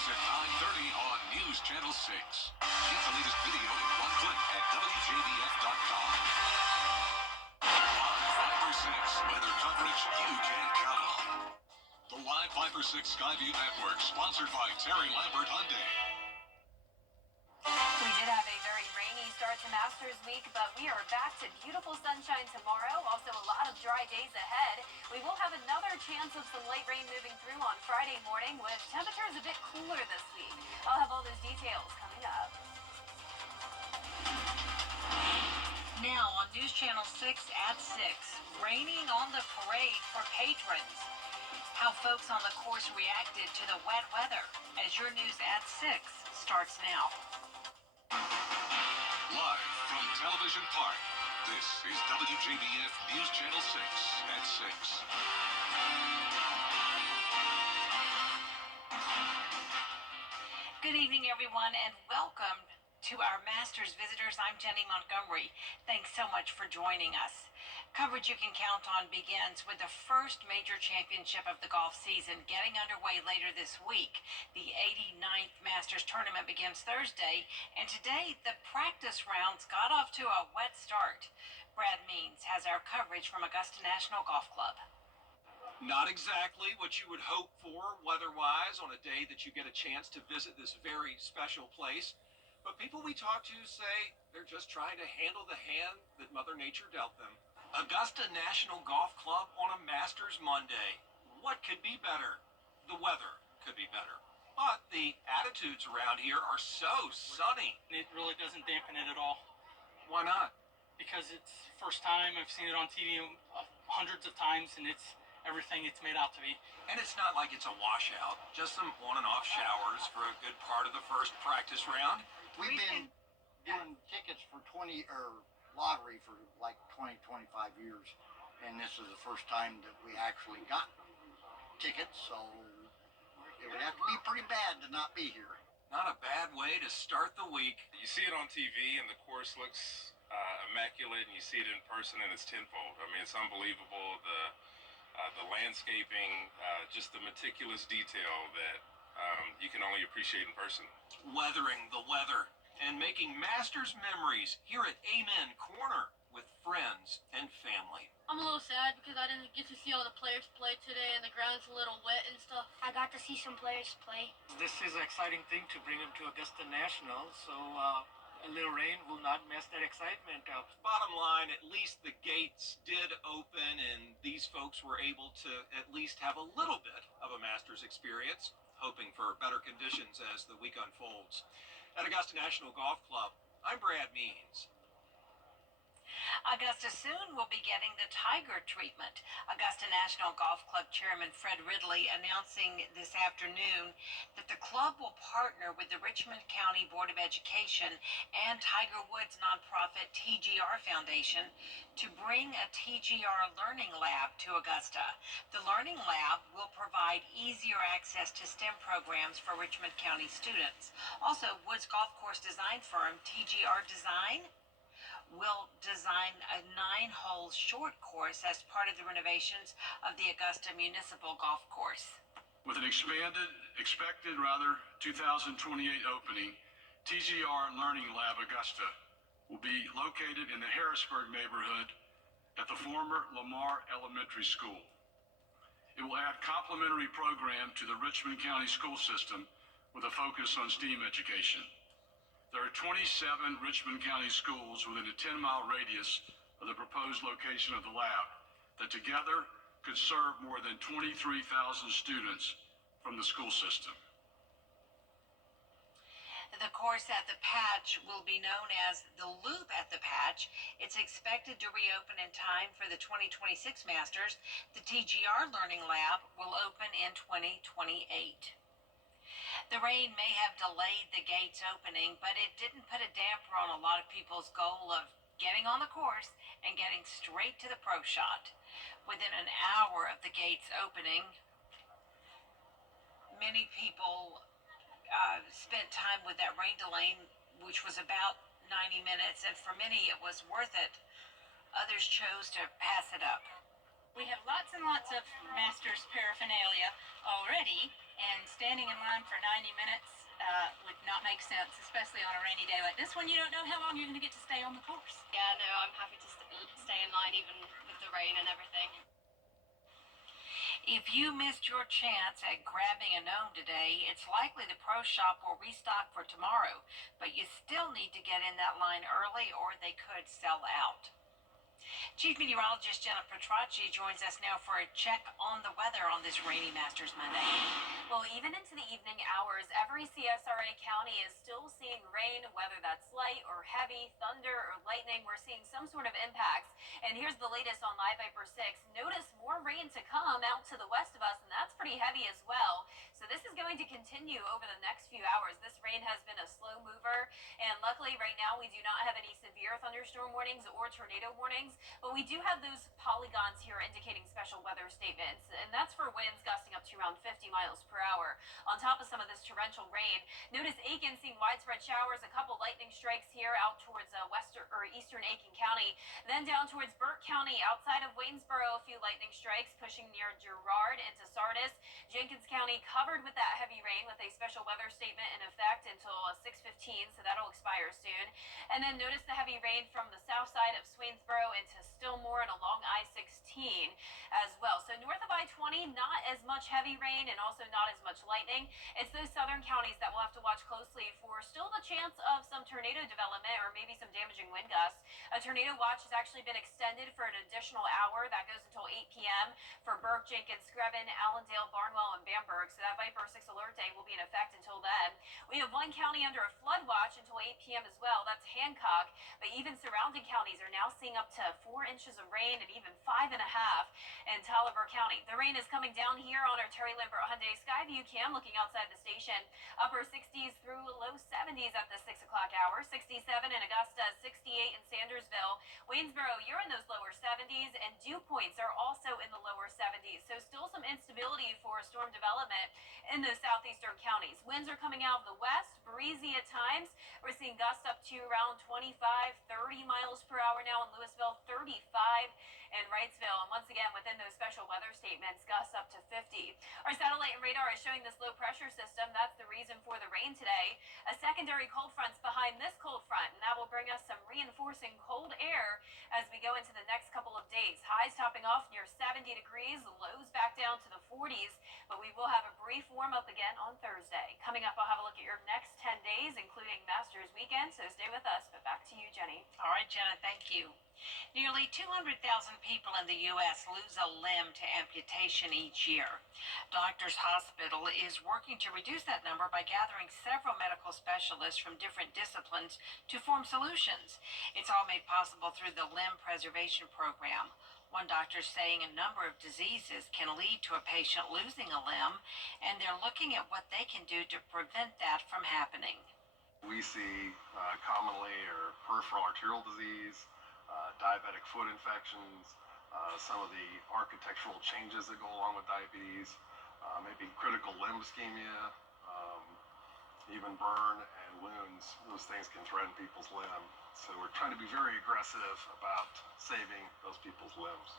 Weekdays at 9:30 on News Channel 6. Get the latest video in one click at WJBF.com. Live 5 or 6 weather coverage you can count on. The Live 5 or 6 Skyview Network, sponsored by Terry Lambert Hyundai. We did have a very rainy start to Masters Week, but we are back to beautiful sunshine tomorrow. Also, a lot of dry days ahead. We will have another chance of some late rain moving through on Friday morning, with temperatures a bit cooler this week. I'll have all those details coming up. Now on News Channel 6 at 6, raining on the parade for patrons. How folks on the course reacted to the wet weather as your News at 6 starts now. Live from Television Park, this is WJBF News Channel 6 at 6. Good evening, everyone, and welcome to our Masters visitors. I'm Jenny Montgomery. Thanks so much for joining us. Coverage you can count on begins with the first major championship of the golf season getting underway later this week. The 89th Masters tournament begins Thursday, and today the practice rounds got off to a wet start. Brad Means has our coverage from Augusta National Golf Club. Not exactly what you would hope for weather-wise on a day that you get a chance to visit this very special place. But people we talk to say they're just trying to handle the hand that Mother Nature dealt them. Augusta National Golf Club on a Masters Monday. What could be better? The weather could be better. But the attitudes around here are so sunny. It really doesn't dampen it at all. Why not? Because it's first time. I've seen it on TV hundreds of times, and it's everything it's made out to be. And it's not like it's a washout. Just some on and off showers for a good part of the first practice round. We've been doing tickets for lottery for like 20, 25 years, and this is the first time that we actually got tickets, so it would have to be pretty bad to not be here. Not a bad way to start the week. You see it on TV and the course looks immaculate, and you see it in person and it's tenfold. I mean, it's unbelievable. The landscaping, just the meticulous detail that you can only appreciate in person. Weathering the weather and making Masters memories here at Amen Corner with friends and family. I'm a little sad because I didn't get to see all the players play today, and the ground's a little wet and stuff. I got to see some players play. This is an exciting thing to bring them to Augusta National, so a little rain will not mess that excitement up. Bottom line, at least the gates did open, and these folks were able to at least have a little bit of a Masters experience, hoping for better conditions as the week unfolds. At Augusta National Golf Club, I'm Brad Means. Augusta soon will be getting the Tiger treatment. Augusta National Golf Club Chairman Fred Ridley announcing this afternoon that the club will partner with the Richmond County Board of Education and Tiger Woods nonprofit TGR Foundation to bring a TGR Learning Lab to Augusta. The Learning Lab will provide easier access to STEM programs for Richmond County students. Also, Woods Golf Course design firm TGR Design will design a 9-hole short course as part of the renovations of the Augusta Municipal Golf Course. With an expected 2028 opening, TGR Learning Lab Augusta will be located in the Harrisburg neighborhood at the former Lamar Elementary School. It will add complementary program to the Richmond County school system with a focus on STEAM education. There are 27 Richmond County schools within a 10-mile radius of the proposed location of the lab that together could serve more than 23,000 students from the school system. The course at the Patch will be known as the Loop at the Patch. It's expected to reopen in time for the 2026 Masters. The TGR Learning Lab will open in 2028. The rain may have delayed the gates opening, but it didn't put a damper on a lot of people's goal of getting on the course and getting straight to the pro shot. Within an hour of the gates opening, many people spent time with that rain delay, which was about 90 minutes, and for many it was worth it. Others chose to pass it up. We have lots and lots of Masters paraphernalia already, And standing in line for 90 minutes would not make sense, especially on a rainy day like this one. You don't know how long you're going to get to stay on the course. Yeah, no, I'm happy to stay in line even with the rain and everything. If you missed your chance at grabbing a gnome today, it's likely the pro shop will restock for tomorrow, but you still need to get in that line early or they could sell out. Chief Meteorologist Jenna Petracci joins us now for a check on the weather on this rainy Masters Monday. Well, even into the evening hours, every CSRA county is still seeing rain, whether that's light or heavy, thunder or lightning. We're seeing some sort of impacts. And here's the latest on Live Viper 6. Notice more rain to come out to the west of us, and that's pretty heavy as well. So this is going to continue over the next few hours. This rain has been a slow mover, and luckily right now we do not have any severe thunderstorm warnings or tornado warnings, but we do have those polygons here indicating special weather statements, and that's for winds gusting up to around 50 miles per hour. On top of some of this torrential rain, notice Aiken seeing widespread showers, a couple lightning strikes here out towards western or eastern Aiken County, then down towards Burke County outside of Waynesboro, a few lightning strikes pushing near Girard into Sardis. Jenkins County covered with that heavy rain with a special weather statement in effect until 6:15, so that'll expire soon. And then notice the heavy rain from the south side of Swainsboro into Stillmore and along I-16 as well. So north of I-20, not as much heavy rain and also not as much lightning. It's those southern counties that we'll have to watch closely for still the chance of some tornado development or maybe some damaging wind gusts. A tornado watch has actually been extended for an additional hour. That goes until 8 p.m. for Burke, Jenkins, Screven, Allendale, Barnwell, and Bamberg. So that Viper 6 alert day will be in effect until then. We have one county under a flood watch until 8 p.m. as well. That's Hancock. But even surrounding counties are now seeing up to 4 inches of rain and even 5.5 in Taliaferro County. The rain is coming down here on our Terry Lambert Hyundai Skyview cam looking outside the station. Upper 60s through low 70s at the 6 o'clock hour. 67 in Augusta, 68 in Sandersville. Waynesboro, you're in those lower 70s, and dew points are also in the lower 70s. So still some instability for storm development in those southeastern counties. Winds are coming out of the west, breezy at times. We're seeing gusts up to around 25, 30 miles per hour now in Louisville, 35 in Wrightsville. And once again, within those special weather statements, gusts up to 50. Our satellite and radar is showing this low pressure system. That's the reason for the rain today. A secondary cold front's behind this cold front, and that will bring us some reinforcing cold air as we go into the next couple of days. Highs topping off near 70 degrees, lows back down to the 40s, but we will have a brief warm up again on Thursday. Coming up, I'll have a look at your next 10 days, including Masters weekend, so stay with us. But back to you, Jenny. All right, Jenna, thank you. Nearly 200,000 people in the U.S. lose a limb to amputation each year. Doctors Hospital is working to reduce that number by gathering several medical specialists from different disciplines to form solutions. It's all made possible through the Limb Preservation Program. One doctor saying a number of diseases can lead to a patient losing a limb, and they're looking at what they can do to prevent that from happening. We see commonly peripheral arterial disease, diabetic foot infections, some of the architectural changes that go along with diabetes, maybe critical limb ischemia, even burn and wounds. Those things can threaten people's limb. So we're trying to be very aggressive about saving those people's limbs.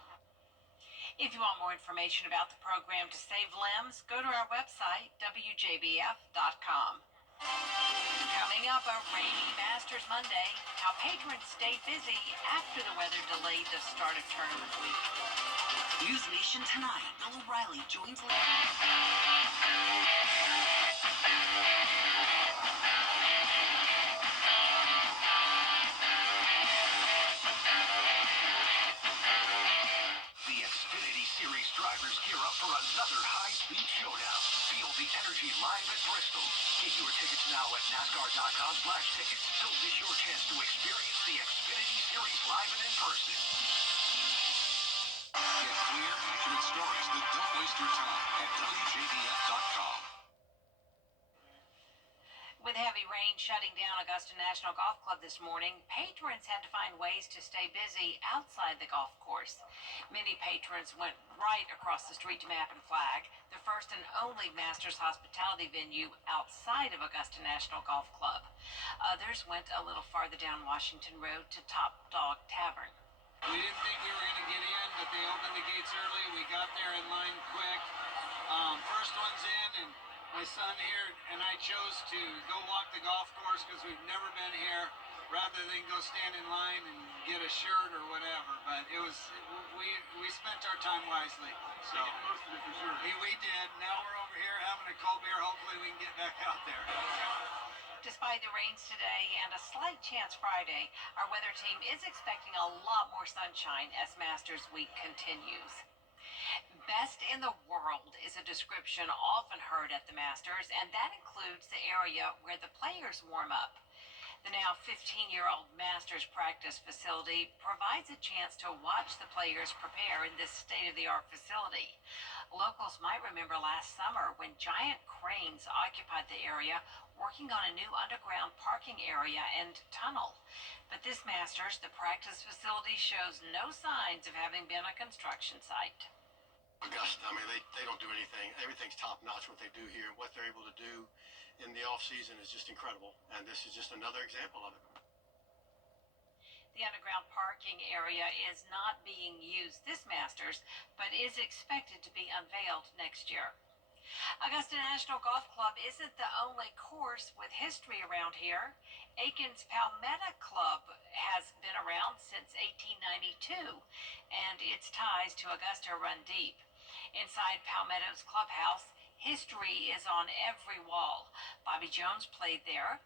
If you want more information about the program to save limbs, go to our website, WJBF.com. Coming up, a rainy Masters Monday. How patrons stayed busy after the weather delayed the start of tournament week. News Nation tonight. Bill O'Reilly joins. The Xfinity Series drivers gear up for another high-speed showdown. Feel the energy live at Bristol. Get your tickets now at NASCAR.com/tickets. Don't miss your chance to experience the Xfinity Series live and in person. Get clear, accurate stories that don't waste your time at WJBF.com. With heavy rain shutting down Augusta National Golf Club this morning, patrons had to find ways to stay busy outside the golf course. Many patrons went right across the street to Mappin Flag, the first and only Masters hospitality venue outside of Augusta National Golf Club. Others went a little farther down Washington Road to Top Dog Tavern. We didn't think we were going to get in, but they opened the gates early. We got there in line quick. First one's in, and my son here and I chose to go walk the golf course because we've never been here, rather than go stand in line and get a shirt or whatever. But we spent our time wisely. So Most of it for sure. we did. Now we're over here having a cold beer. Hopefully we can get back out there. Despite the rains today and a slight chance Friday, our weather team is expecting a lot more sunshine as Masters Week continues. Best in the world is a description often heard at the Masters, and that includes the area where the players warm up. The now 15-year-old Masters practice facility provides a chance to watch the players prepare in this state-of-the-art facility. Locals might remember last summer when giant cranes occupied the area, working on a new underground parking area and tunnel. But this Masters, the practice facility shows no signs of having been a construction site. Augusta, I mean, they don't do anything. Everything's top notch what they do here. What they're able to do in the off season is just incredible. And this is just another example of it. The underground parking area is not being used this Masters, but is expected to be unveiled next year. Augusta National Golf Club isn't the only course with history around here. Aiken's Palmetto Club has been around since 1892, and its ties to Augusta run deep. Inside Palmetto's clubhouse, history is on every wall. Bobby Jones played there.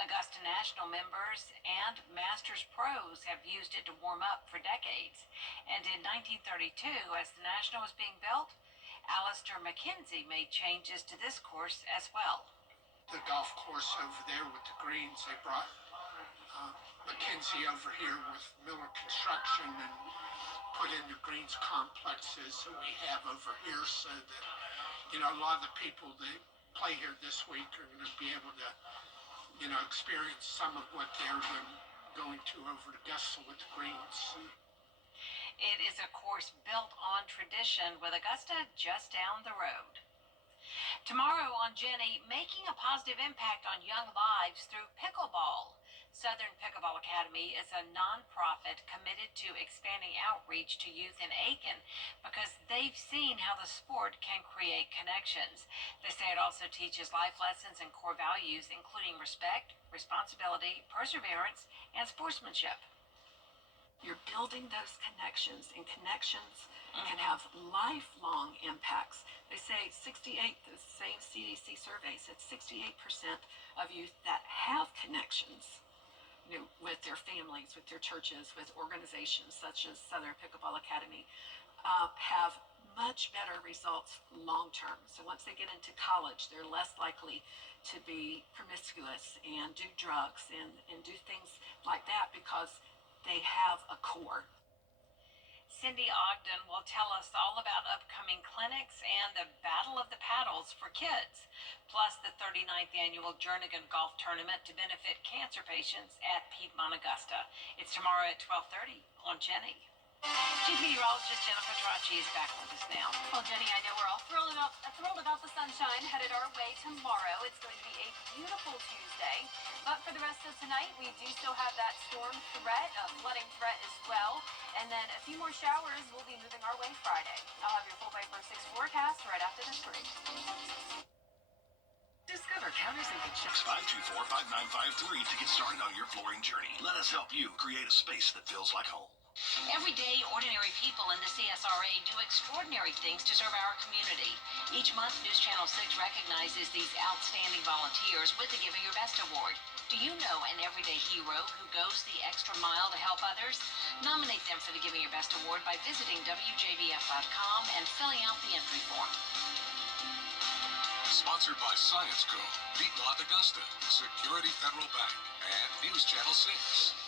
Augusta National members and Masters pros have used it to warm up for decades. And in 1932, as the National was being built, Alistair McKenzie made changes to this course as well. The golf course over there with the greens, they brought McKenzie over here with Miller Construction and put in the greens complexes that we have over here, so that, you know, a lot of the people that play here this week are going to be able to, you know, experience some of what they're going to over to Augusta with the greens. It is a course built on tradition with Augusta just down the road. Tomorrow on Jenny, making a positive impact on young lives through pickleball. Southern Pickleball Academy is a nonprofit committed to expanding outreach to youth in Aiken because they've seen how the sport can create connections. They say it also teaches life lessons and core values, including respect, responsibility, perseverance, and sportsmanship. You're building those connections, and connections can have lifelong impacts. They say 68, the same CDC survey said 68% of youth that have connections, you know, with their families, with their churches, with organizations such as Southern Pickleball Academy, have much better results long term. So once they get into college, they're less likely to be promiscuous and do drugs and do things like that because they have a core. Cindy Ogden will tell us all about upcoming clinics and the Battle of the Paddles for kids, plus the 39th annual Jernigan Golf Tournament to benefit cancer patients at Piedmont Augusta. It's tomorrow at 12:30 on Jenny. Chief Meteorologist Jennifer Tracci is back with us now. Well, Jenny, I know we're all thrilled about the sunshine headed our way tomorrow. It's going to be a beautiful Tuesday. But for the rest of tonight, we do still have that storm threat, a flooding threat as well. And then a few more showers will be moving our way Friday. I'll have your full Viper 6 forecast right after this break. Discover counters and construction. 524-5953 to get started on your flooring journey. Let us help you create a space that feels like home. Every day, ordinary people in the CSRA do extraordinary things to serve our community. Each month, News Channel 6 recognizes these outstanding volunteers with the Giving Your Best Award. Do you know an everyday hero who goes the extra mile to help others? Nominate them for the Giving Your Best Award by visiting WJBF.com and filling out the entry form. Sponsored by Science Co., Piedmont Augusta, Security Federal Bank, and News Channel 6.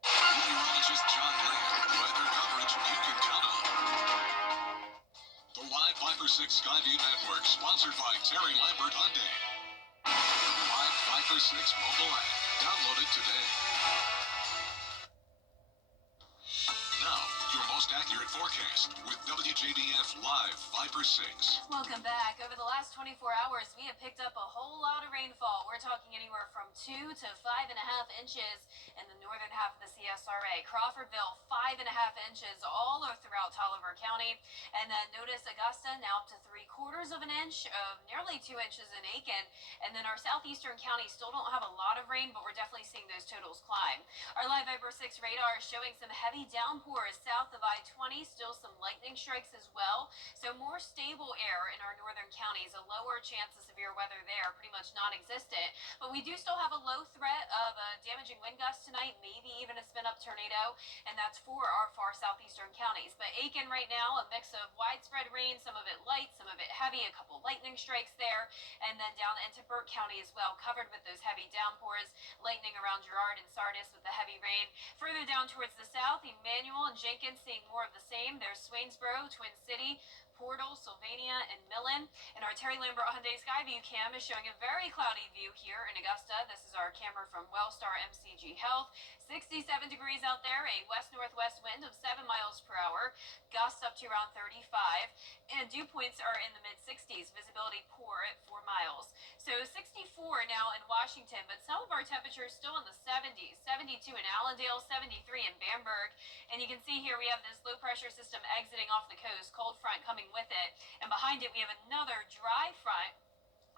Meteorologist John Lynn, weather coverage you can count on. The Live Viper 6 Skyview Network, sponsored by Terry Lambert Hyundai. The Live Viper 6 mobile app. Download it today. Now, your most accurate forecast. forecast with WJBF Live Fiber 6. Welcome back. Over the last 24 hours, we have picked up a whole lot of rainfall. We're talking anywhere from 2 to 5.5 inches in the northern half of the CSRA. Crawfordville, 5.5 inches all throughout Toliver County. And then notice Augusta now up to 3/4 of an inch, of nearly 2 inches in Aiken. And then our southeastern counties still don't have a lot of rain, but we're definitely seeing those totals climb. Our live Viper 6 radar is showing some heavy downpours south of I-20, still some lightning strikes as well. So more stable air in our northern counties, a lower chance of severe weather there, pretty much non-existent. But we do still have a low threat of a damaging wind gust tonight, maybe even a spin-up tornado, and that's for our far southeastern counties. But Aiken right now, a mix of widespread rain, some of it light, some of it heavy, a couple lightning strikes there, and then down into Burke County as well, covered with those heavy downpours, lightning around Girard and Sardis with the heavy rain. Further down towards the south, Emmanuel and Jenkins seeing more of the same. There's Swainsboro, Twin City, Portal, Sylvania, and Millen. And our Terry Lambert Hyundai Skyview cam is showing a very cloudy view here in Augusta. This is our camera from Wellstar MCG Health. 67 degrees out there, a west-northwest wind of 7 miles per hour, gusts up to around 35, and dew points are in the mid-60s, visibility poor at 4 miles. So 64 now in Washington, but some of our temperatures still in the 70s, 72 in Allendale, 73 in Bamberg, and you can see here we have this low-pressure system exiting off the coast, cold front coming with it, and behind it we have another dry front.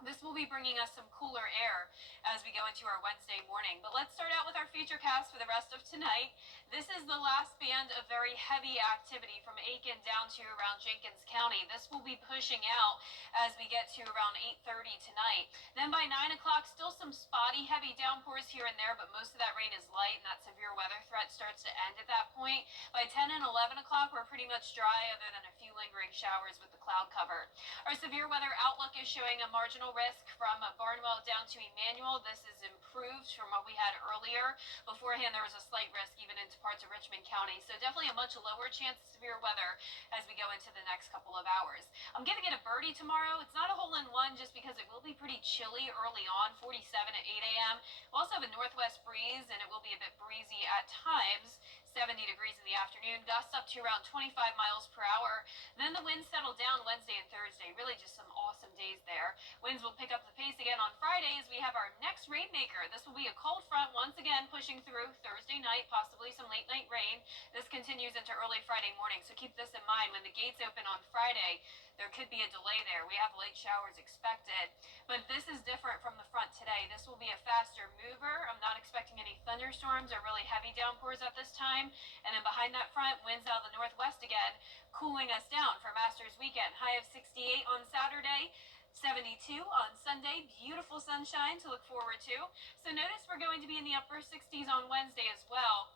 This will be bringing us some cooler air as we go into our Wednesday morning. But let's start out with our feature-cast for the rest of tonight. This is the last band of very heavy activity from Aiken down to around Jenkins County. This will be pushing out as we get to around 8:30 tonight. Then by 9 o'clock, still some spotty heavy downpours here and there, but most of that rain is light, and that severe weather threat starts to end at that point. By 10 and 11 o'clock, we're pretty much dry other than a few lingering showers with the cloud cover. Our severe weather outlook is showing a marginal risk from Barnwell down to Emmanuel. This is improved from what we had earlier. Beforehand, there was a slight risk even into parts of Richmond County. So definitely a much lower chance of severe weather as we go into the next couple of hours. I'm giving it a birdie tomorrow. It's not a hole-in-one just because it will be pretty chilly early on, 47 at 8 a.m. We'll also have a northwest breeze, and it will be a bit breezy at times. 70 degrees in the afternoon, gusts up to around 25 miles per hour. Then the winds settle down Wednesday and Thursday. Really just some awesome days there. Winds will pick up the pace again on Friday as we have our next rainmaker. This will be a cold front once again pushing through Thursday night, possibly some late night rain. This continues into early Friday morning, so keep this in mind. When the gates open on Friday, there could be a delay there. We have late showers expected, but this is different from the front today. This will be a faster mover. I'm not expecting any thunderstorms or really heavy downpours at this time. And then behind that front, winds out of the northwest again, cooling us down for Masters weekend. High of 68 on Saturday, 72 on Sunday. Beautiful sunshine to look forward to. So notice we're going to be in the upper 60s on Wednesday as well.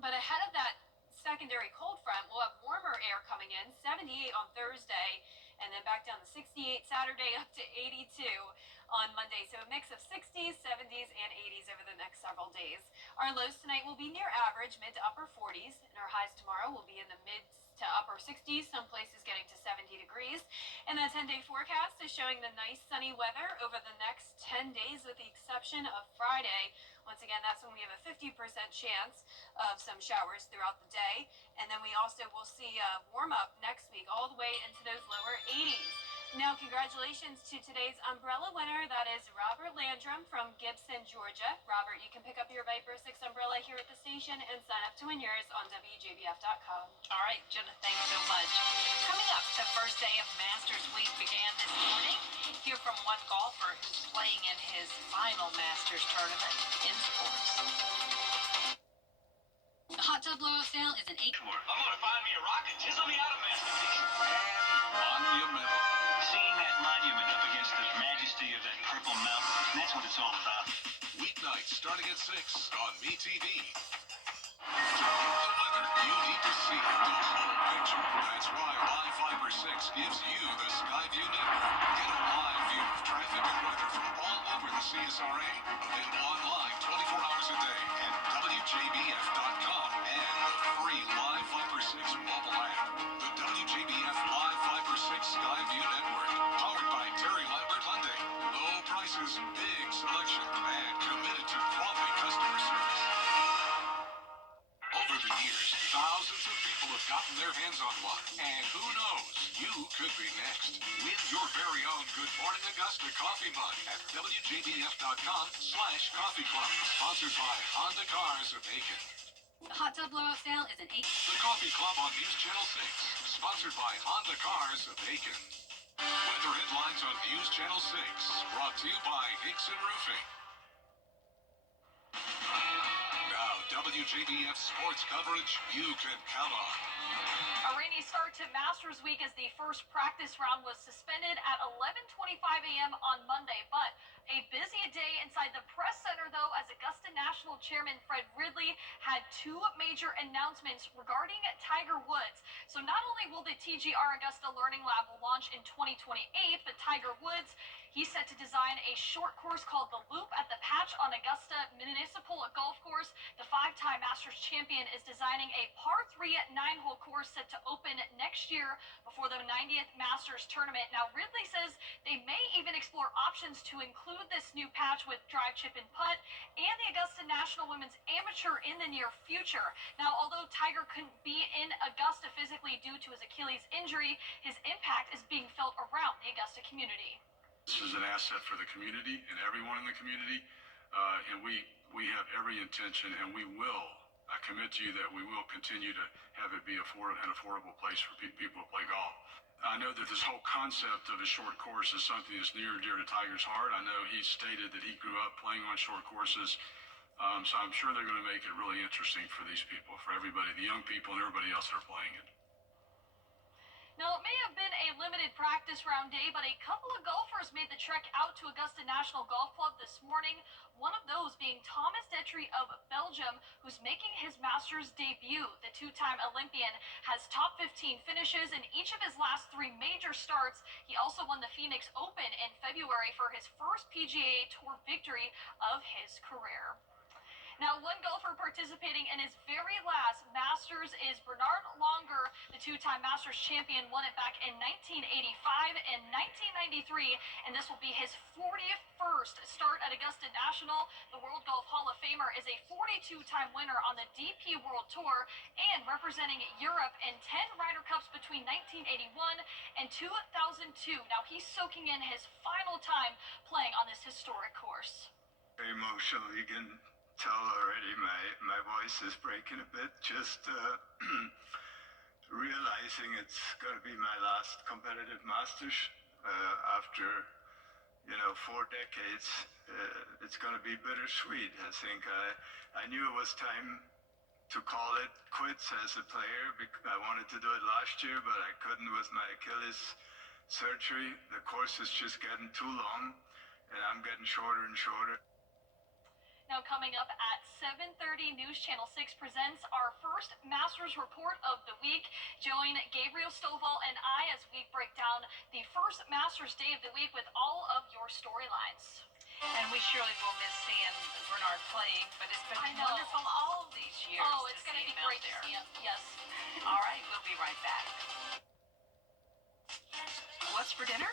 But ahead of that secondary cold front, we'll have warmer air coming in, 78 on Thursday, and then back down to 68 Saturday, up to 82 on Monday. So a mix of 60s, 70s, and 80s over the next several days. Our lows tonight will be near average, mid to upper 40s, and our highs tomorrow will be in the mid to upper 60s, some places getting to 70 degrees. And the 10-day forecast is showing the nice sunny weather over the next 10 days with the exception of Friday. Once again, that's when we have a 50% chance of some showers throughout the day. And then we also will see a warm up next week all the way into those lower 80s. Now, congratulations to today's umbrella winner. That is Robert Landrum from Gibson, Georgia. Robert, you can pick up your Viper 6 umbrella here at the station and sign up to win yours on WJBF.com. All right, Jenna, thanks so much. Coming up, the first day of Masters Week began this morning. Hear from one golfer who's playing in his final Masters tournament in sports. The hot tub blowout sale is an 8. I'm gonna find me a rock and chisel me out a masterpiece. And monumental. Seeing that monument up against the majesty of that triple mountain, that's what it's all about. Weeknights starting at 6 on MeTV. To get the weather, you need to see the whole picture. That's why Live Fiber 6 gives you the Skyview network. Get a live view of traffic and weather from all over the CSRA. Available online 24 hours a day at WJBF.com and the free Live Fiber 6 mobile app. The WJBF Live Fiber 6 Skyview network. Powered by Terry Lambert Hyundai. Low prices, big selection, and committed to quality customer service. Over the years, thousands of people have gotten their their hands on one. And who knows, you could be next. Win your very own Good Morning Augusta coffee mug at WJBF.com/coffee club. Sponsored by Honda Cars of Aiken. The hot tub blowout sale is an 8. The Coffee Club on News Channel 6. Sponsored by Honda Cars of Aiken. Weather headlines on News Channel 6. Brought to you by Hickson Roofing. Now, WJBF sports coverage you can count on. A rainy start to Masters Week as the first practice round was suspended at 11:25 a.m. on Monday, but a busy day inside the press center, though, as Augusta National Chairman Fred Ridley had two major announcements regarding Tiger Woods. So not only will the TGR Augusta Learning Lab launch in 2028, but Tiger Woods, he's set to design a short course called The Loop at the Patch on Augusta Municipal Golf Course. The five-time Masters champion is designing a par 3 9-hole course set to open next year before the 90th Masters tournament. Now, Ridley says they may even explore options to include this new patch with drive, chip, and putt, and the Augusta National Women's Amateur in the near future. Now, although Tiger couldn't be in Augusta physically due to his Achilles injury, his impact is being felt around the Augusta community. This is an asset for the community and everyone in the community, and we have every intention, and we will. I commit to you that we will continue to have it be an affordable place for people to play golf. I know that this whole concept of a short course is something that's near and dear to Tiger's heart. I know he stated that he grew up playing on short courses, so I'm sure they're going to make it really interesting for these people, for everybody, the young people and everybody else that are playing it. Now, it may have been a limited practice round day, but a couple of golfers made the trek out to Augusta National Golf Club this morning. One of those being Thomas Detry of Belgium, who's making his Masters debut. The two-time Olympian has top 15 finishes in each of his last 3 major starts. He also won the Phoenix Open in February for his first PGA Tour victory of his career. Now, one golfer participating in his very last Masters is Bernard Langer, the two-time Masters champion, won it back in 1985 and 1993, and this will be his 41st start at Augusta National. The World Golf Hall of Famer is a 42-time winner on the DP World Tour and representing Europe in 10 Ryder Cups between 1981 and 2002. Now, he's soaking in his final time playing on this historic course. Very emotional. You can tell already my voice is breaking a bit, just realizing it's going to be my last competitive Masters after 4 decades. It's going to be bittersweet. I think I knew it was time to call it quits as a player. I wanted to do it last year, but I couldn't with my Achilles surgery. The course is just getting too long, and I'm getting shorter and shorter. Now, coming up at 7:30, News Channel 6 presents our first Masters report of the week. Join Gabriel Stovall and I as we break down the first Masters day of the week with all of your storylines. And we surely will miss seeing Bernard playing, but it's been wonderful all of these years. Oh, it's going to be great to see him. Yes. All right, we'll be right back. What's for dinner?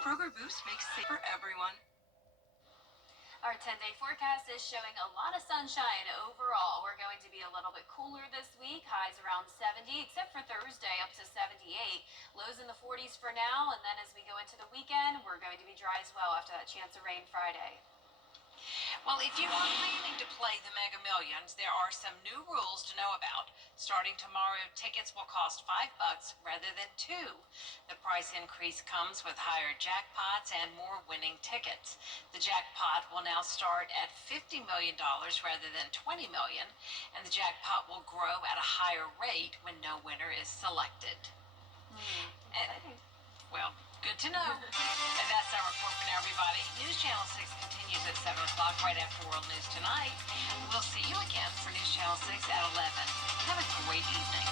Kroger Boost makes safe for everyone. Our 10-day forecast is showing a lot of sunshine overall. We're going to be a little bit cooler this week, highs around 70, except for Thursday up to 78. Lows in the 40s for now, and then as we go into the weekend, we're going to be dry as well after that chance of rain Friday. Well, if you are planning to play the Mega Millions, there are some new rules to know about. Starting tomorrow, tickets will cost $5 rather than $2. The price increase comes with higher jackpots and more winning tickets. The jackpot will now start at $50 million rather than $20 million, and the jackpot will grow at a higher rate when no winner is selected. Well, good to know. And that's our report for now, everybody. News Channel 6 continues at 7 o'clock right after World News Tonight. We'll see you again for News Channel 6 at 11. Have a great evening.